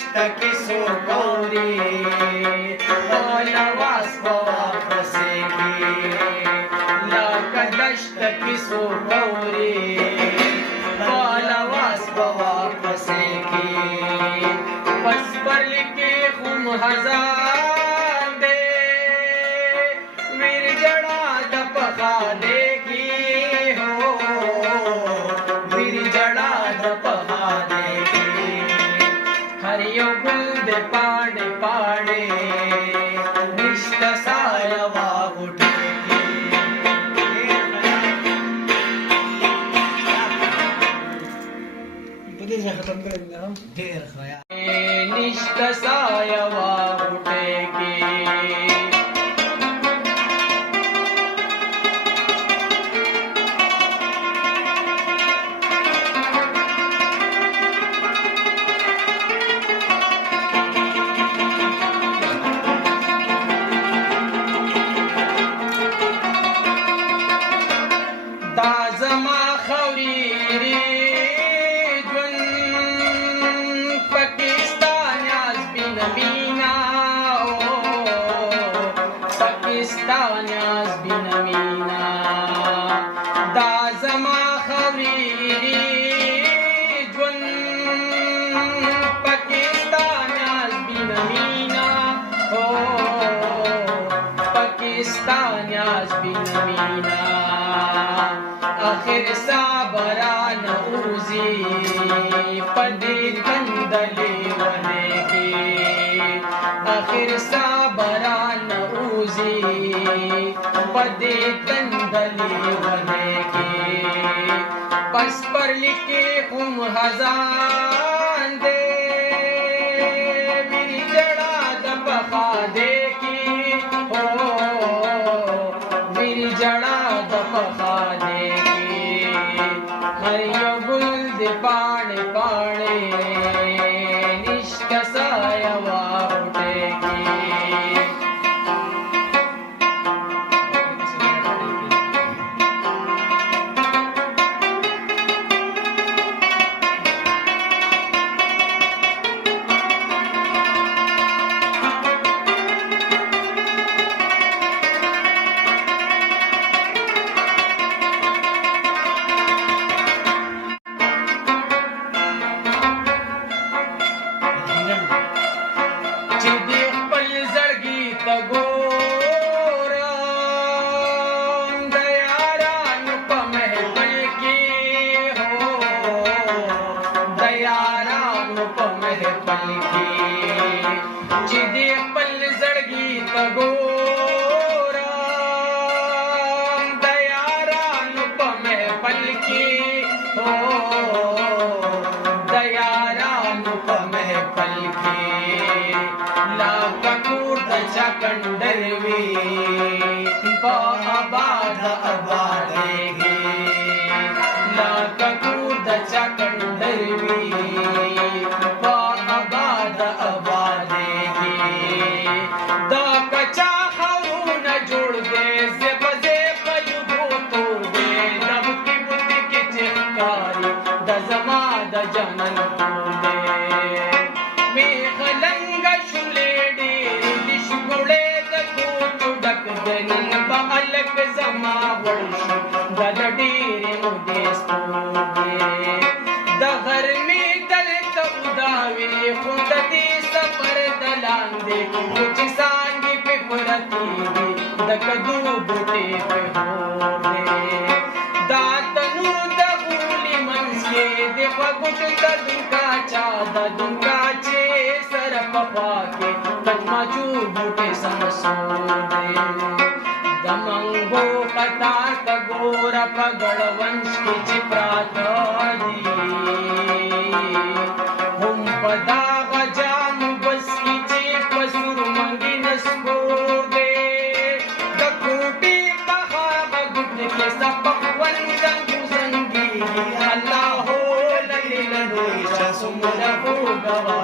دشت کې سوکوري لواس په واپسېږي لکه دشت کې سوکوري لواس په واپسېږي پس پرلي کې خم هزار دی ویر جړا د پخا دیږي هو ویر جړا د پخا دیږي هر یو ګل د پاڼې پاڼې نشته سایه واغوټېږي په دې ځای ختم کړی دی ډېر ښه نشته سایه واغوټېږي دا زما خوريري ژوند پاکستان یاز بین مینا پاکستان یاز بین مینا دا زما خوريري ژوند پاکستان یاز بین مینا پاکستان یاز بین مینا آخر صابران اوزی پدی کندلی ونے کی آخر صابران اوزی پدی کندلی ونے کی پس پر لکھی خم ہزان دے میری جڑا دبخا دے کی میری جڑا دبخا دے ہر یو گل د پاڼې پاڼې نشته سایه واغوټېږي چې دې خپل زړګي ته ګورم د یارانو په محفل کې هو د یارانو په محفل کې چې دې خپل زړګي ته ګورم د یارانو په محفل کې هو د یارانو په محفل کې لکه کور د چا کنډر وي په آباد آبادېږي لکه کور د چا کنډر وي په آباد آبادېږي دا کچا خاورونه جوړ دی زیبه زیبه لوګو تور دی لبکې بوټي کې چې ښکاري د زما د جمن کور دی میخلنګه شولې ډېرې دي شګوړې د کوچو ډک دی نن به هلک زما وړ شي دا د ډېرې مودې سپور دی د غرمې دلته اوداوي خو د دې سفر د لاندې چې څانګې پې پرتې دي د کدو بوټې پې هور دی دا تنور د غولي منځ کې د خوږوټ د دونکا چا د دونکا چې سره په خوا کې کچماچو بوټې سمسور دی د منګو قطار ته ګوره په ګړونش کې چې پراته دي هم په دغه جامو بس کې چې په سور منګي نسکور دی د کوټې په هغه ګوټ کې سپک ونځنګو زنګېږي الله هو للې لدوی چې څومره خوږه وه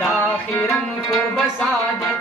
د اخیرن کو بسا دے